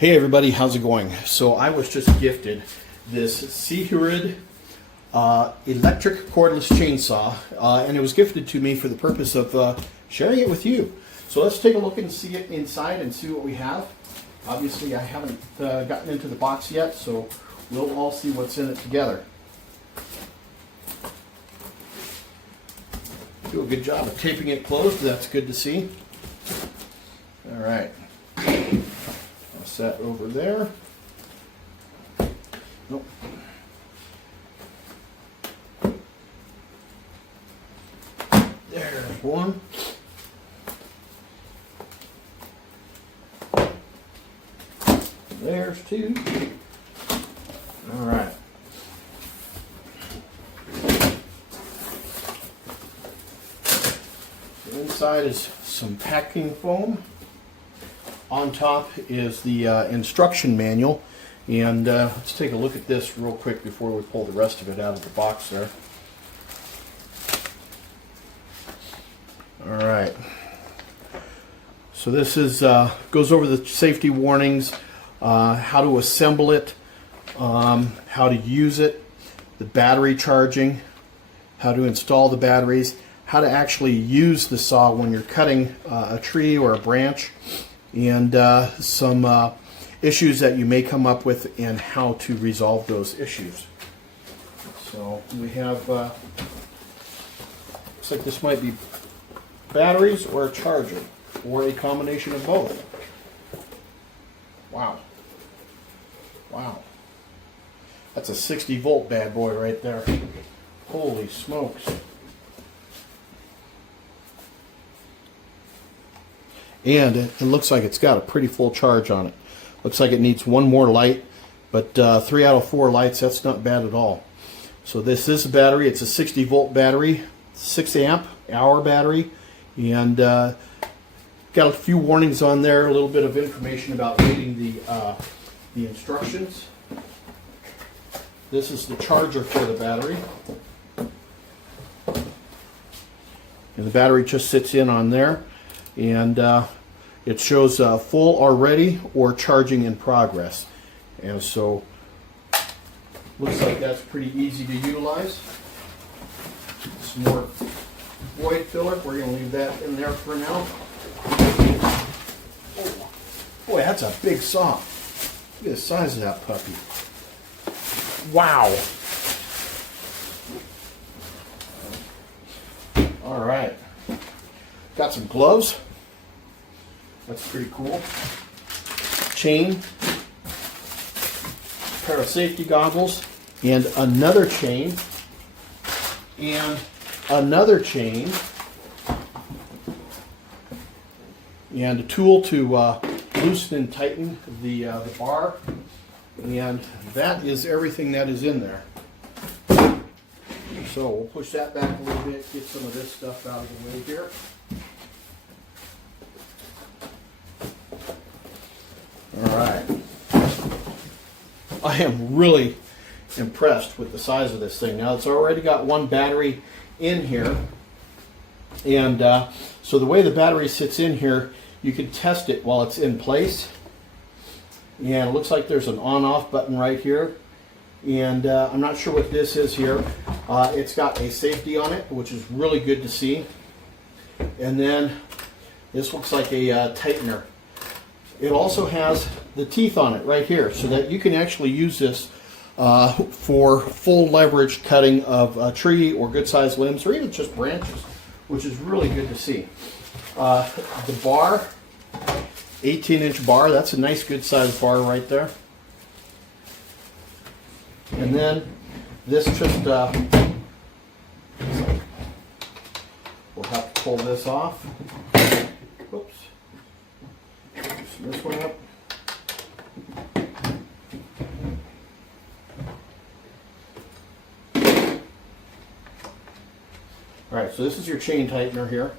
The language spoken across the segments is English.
Hey everybody, how's it going? So I was just gifted this Sihuird electric cordless chainsaw, and it was gifted to me for the purpose of sharing it with you. So let's take a look and see it inside and see what we have. Obviously I haven't gotten into the box yet, so we'll all see what's in it together. Do a good job of taping it closed, that's good to see. Alright. Set over there. Nope. There's one. There's two. All right. So inside is some packing foam. On top is the instruction manual, and let's take a look at this real quick before we pull the rest of it out of the box there. All right. So this is goes over the safety warnings, how to assemble it, how to use it, the battery charging, how to install the batteries, how to actually use the saw when you're cutting a tree or a branch, and some issues that you may come up with and how to resolve those issues. So we have, looks like this might be batteries or a charger, or a combination of both. Wow. Wow. That's a 60-volt bad boy right there. Holy smokes. And it looks like it's got a pretty full charge on it. Looks like it needs one more light, but 3 out of 4 lights, that's not bad at all. So this is a battery. It's a 60-volt battery, 6 amp hour battery, and got a few warnings on there, a little bit of information about reading the instructions. This is the charger for the battery. And the battery just sits in on there. And it shows full already or charging in progress. And so looks like that's pretty easy to utilize. Some more void filler. We're going to leave that in there for now. Oh, boy, that's a big saw. Look at the size of that puppy. Wow. All right. Got some gloves. That's pretty cool. Chain. A pair of safety goggles. And another chain. And another chain. And a tool to loosen and tighten the bar. And that is everything that is in there. So we'll push that back a little bit, get some of this stuff out of the way here. Alright. I am really impressed with the size of this thing. Now it's already got one battery in here. And so the way the battery sits in here, you can test it while it's in place. And it looks like there's an on-off button right here. And I'm not sure what this is here. It's got a safety on it, which is really good to see. And then this looks like a tightener. It also has the teeth on it right here, so that you can actually use this for full leverage cutting of a tree or good sized limbs, or even just branches, which is really good to see. The bar, 18-inch bar, that's a nice good sized bar right there. And then this just, we'll have to pull this off. Whoops. Loosen this one up. Alright, so this is your chain tightener here.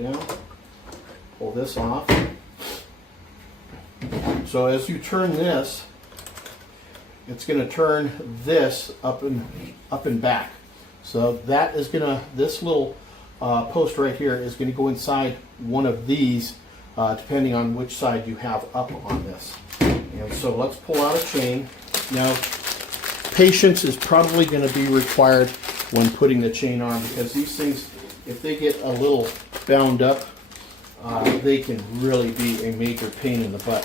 Down. Pull this off. So as you turn this, it's going to turn this up and back. So that is going to, this little post right here is going to go inside one of these, depending on which side you have up on this. And so let's pull out a chain. Now, patience is probably going to be required when putting the chain on, because these things, if they get a little bound up, they can really be a major pain in the butt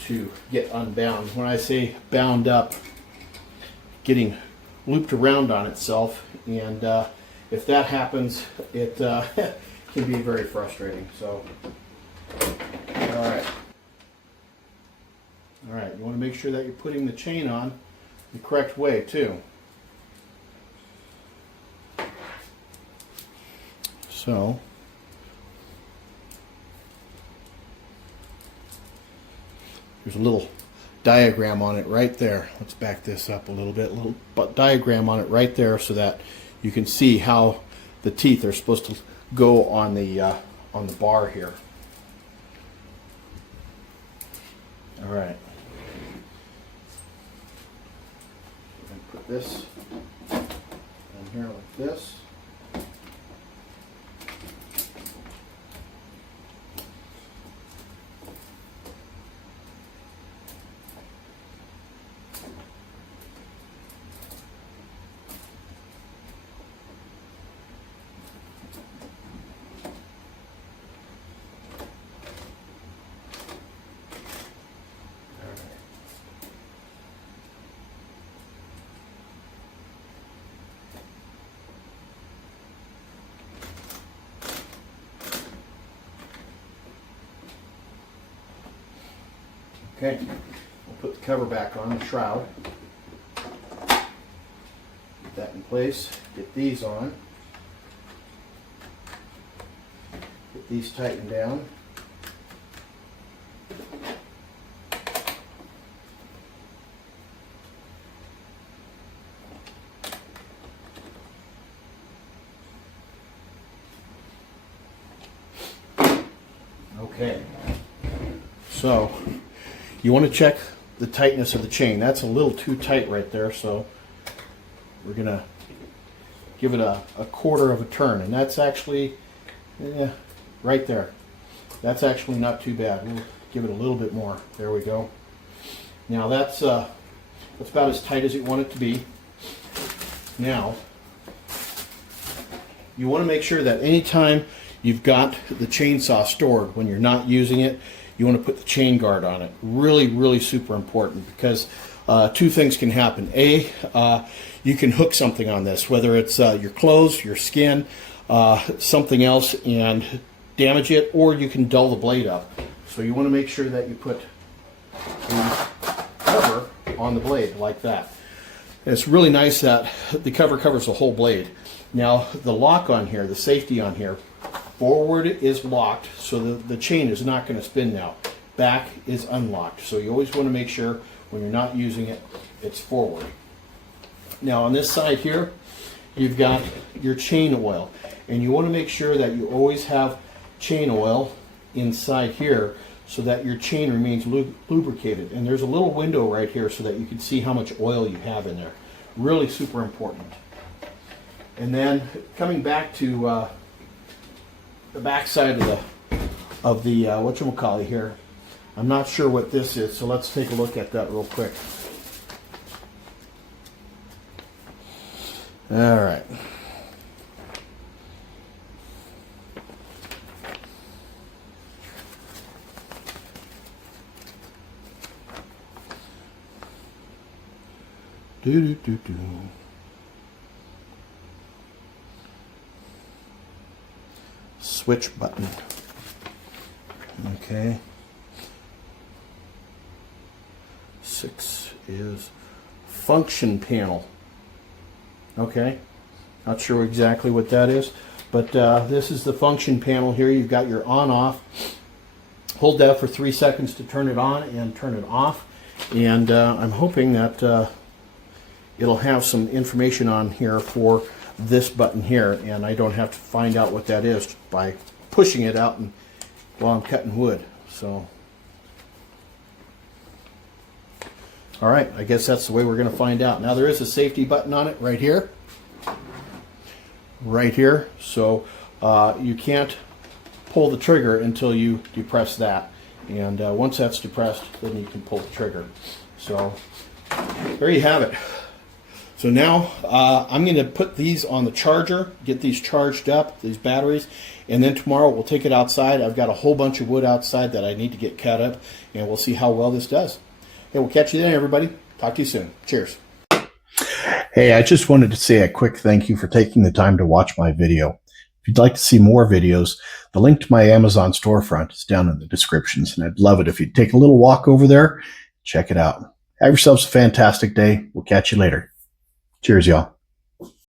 to get unbound. When I say bound up, getting looped around on itself, and if that happens, it can be very frustrating. So, all right, you want to make sure that you're putting the chain on the correct way too. So, there's a little diagram on it right there. Let's back this up a little bit. A little diagram on it right there so that you can see how the teeth are supposed to go on the bar here. All right. Put this in here like this. Okay, we'll put the cover back on, the shroud. Get that in place. Get these on. Get these tightened down. Okay, so you want to check the tightness of the chain. That's a little too tight right there, so we're going to give it a quarter of a turn, and that's actually right there. That's actually not too bad. We'll give it a little bit more. There we go. Now that's about as tight as you want it to be. Now you want to make sure that anytime you've got the chainsaw stored, when you're not using it, you want to put the chain guard on it. Really, really super important, because two things can happen. A, you can hook something on this, whether it's your clothes, your skin, something else, and damage it, or you can dull the blade up. So you want to make sure that you put the cover on the blade like that. And it's really nice that the cover covers the whole blade. Now the lock on here, the safety on here, forward is locked, so the chain is not going to spin now. Back is unlocked. So you always want to make sure when you're not using it, it's forward. Now on this side here, you've got your chain oil. And you want to make sure that you always have chain oil inside here so that your chain remains lubricated. And there's a little window right here so that you can see how much oil you have in there. Really super important. And then coming back to the back side of the whatchamacallit here. I'm not sure what this is, so let's take a look at that real quick. All right. Switch button. Okay. 6 is function panel. Okay. Not sure exactly what that is, but this is the function panel here. You've got your on-off. Hold that for 3 seconds to turn it on and turn it off. And I'm hoping that it'll have some information on here for this button here, and I don't have to find out what that is by pushing it out and while I'm cutting wood. So, all right, I guess that's the way we're going to find out. Now there is a safety button on it right here. right here. So you can't pull the trigger until you depress that. And once that's depressed, then you can pull the trigger. So there you have it. So now I'm going to put these on the charger, get these charged up, these batteries, and then tomorrow we'll take it outside. I've got a whole bunch of wood outside that I need to get cut up, and we'll see how well this does. Hey, we'll catch you then, everybody. Talk to you soon. Cheers. Hey, I just wanted to say a quick thank you for taking the time to watch my video. If you'd like to see more videos, the link to my Amazon storefront is down in the descriptions, and I'd love it if you'd take a little walk over there, check it out. Have yourselves a fantastic day. We'll catch you later. Cheers, y'all.